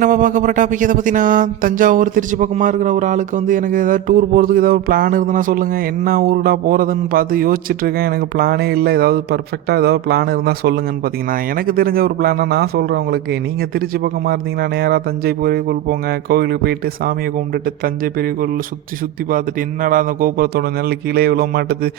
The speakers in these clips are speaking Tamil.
நம்ம பார்க்க போகிற டாபிக் எதை பற்றினா தஞ்சாவூர் திருச்சி பக்கமாக இருக்கிற ஒரு ஆளுக்கு வந்து எனக்கு ஏதாவது டூர் போகிறதுக்கு ஏதாவது ஒரு பிளான் இருந்ததுன்னா சொல்லுங்கள். என்ன ஊருடா போகிறதுன்னு பார்த்து யோசிச்சுட்டு இருக்கேன். எனக்கு பிளானே இல்லை. ஏதாவது பர்ஃபெக்டாக ஏதாவது பிளான் இருந்தால் சொல்லுங்கன்னு பார்த்தீங்கன்னா, எனக்கு தெரிஞ்ச ஒரு பிளானை நான் சொல்கிறேன் உங்களுக்கு. நீங்கள் திருச்சி பக்கமாக இருந்தீங்கன்னா நேராக தஞ்சை பெரிய கோயில் போங்க. கோவிலுக்கு போயிட்டு சாமியை கும்பிட்டுட்டு தஞ்சை பெரிய கோயிலில் சுற்றி சுற்றி பார்த்துட்டு என்னடா அந்த கோபுரத்தோட நெல் கீழே விழுவ மாட்டுது,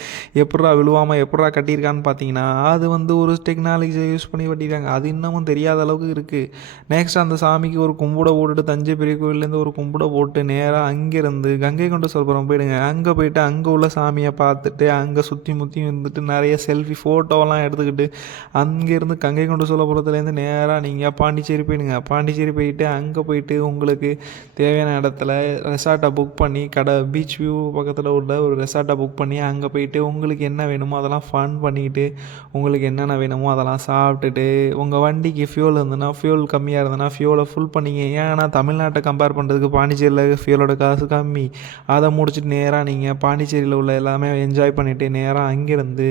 எப்பட்றா விழுவாமல் எப்பட்றா கட்டியிருக்கான்னு பார்த்தீங்கன்னா, அது வந்து ஒரு டெக்னாலஜியை யூஸ் பண்ணி கட்டியிருக்காங்க. அது இன்னமும் தெரியாத அளவுக்கு இருக்குது. நெக்ஸ்ட் அந்த சாமிக்கு ஒரு கும்பிட போட்டுட்டு தஞ்சை பெரிய கோயிலேருந்து ஒரு கும்பிட போட்டு நேராக அங்கேருந்து கங்கை கொண்ட சோழபுரம் போயிடுங்க. அங்கே போயிட்டு அங்கே உள்ள சாமியை பார்த்துட்டு அங்கே சுற்றி முற்றி இருந்துட்டு நிறைய செல்ஃபி ஃபோட்டோலாம் எடுத்துக்கிட்டு அங்கேருந்து கங்கை கொண்ட சோழபுரத்துலேருந்து நேராக நீங்கள் பாண்டிச்சேரி போயிடுங்க. பாண்டிச்சேரி போயிட்டு அங்கே போயிட்டு உங்களுக்கு தேவையான இடத்துல ரெசார்ட்டை புக் பண்ணி பீச் வியூ பக்கத்தில் உள்ள ஒரு ரெசார்ட்டை புக் பண்ணி அங்கே போயிட்டு உங்களுக்கு என்ன வேணுமோ அதெல்லாம் ஃபன் பண்ணிக்கிட்டு உங்களுக்கு என்னென்ன வேணுமோ அதெல்லாம் சாப்பிட்டுட்டு உங்கள் வண்டிக்கு ஃபியூல் இருந்ததுன்னா ஃபியூல் கம்மியாக இருந்ததுன்னா ஃபியூலை ஃபுல் பண்ணிங்க. ஏன்னா தமிழ்நாட்டை கம்பேர் பண்ணுறதுக்கு பாண்டிச்சேரியில் ஃபியூலோட காசு கம்மி. அதை முடிச்சுட்டு நேராக நீங்கள் பாண்டிச்சேரியில் உள்ள எல்லாமே என்ஜாய் பண்ணிவிட்டு நேராக அங்கேருந்து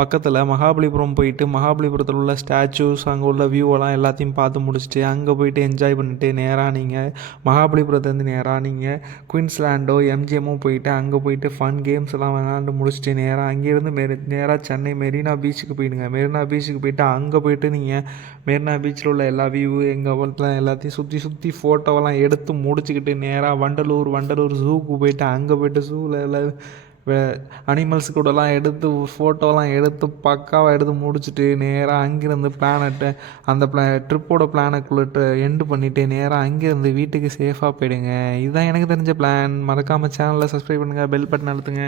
பக்கத்தில் மகாபலிபுரம் போயிட்டு மகாபலிபுரத்தில் உள்ள ஸ்டாச்சூஸ் அங்கே உள்ள வியூவெல்லாம் எல்லாத்தையும் பார்த்து முடிச்சுட்டு அங்கே போயிட்டு என்ஜாய் பண்ணிவிட்டு நேராக நீங்கள் மகாபலிபுரத்துலேருந்து நேராக நீங்கள் குயின்ஸ்லாண்டோ எம்ஜிஎம்மோ போயிட்டு அங்கே போயிட்டு ஃபன் கேம்ஸ் எல்லாம் விளாண்டு முடிச்சுட்டு நேராக அங்கேருந்து நேராக சென்னை மெரினா பீச்சுக்கு போயிடுங்க. மெரினா பீச்சுக்கு போயிட்டு அங்கே போயிட்டு நீங்கள் மெரினா பீச்சில் உள்ள எல்லா வியூ எங்கள் எல்லாத்தையும் சுற்றி சுற்றி ஃபோட்டோவெல்லாம் எடுத்து முடிச்சுக்கிட்டு நேராக வண்டலூர் ஜூக்கு போயிட்டு அங்கே போயிட்டு ஜூவில் எல்லாம் அனிமல்ஸ் கூடலாம் எடுத்து ஃபோட்டோலாம் எடுத்து பக்காவாக எடுத்து முடிச்சுட்டு நேராக அங்கேருந்து அந்த ட்ரிப்போட பிளானுக்குள்ளே எண்டு பண்ணிவிட்டு நேராக அங்கேருந்து வீட்டுக்கு சேஃபாக போயிடுங்க. இதுதான் எனக்கு தெரிஞ்ச பிளான். மறக்காமல் சேனலில் சப்ஸ்கிரைப் பண்ணுங்கள், பெல் பட்டன் அழுத்துங்க.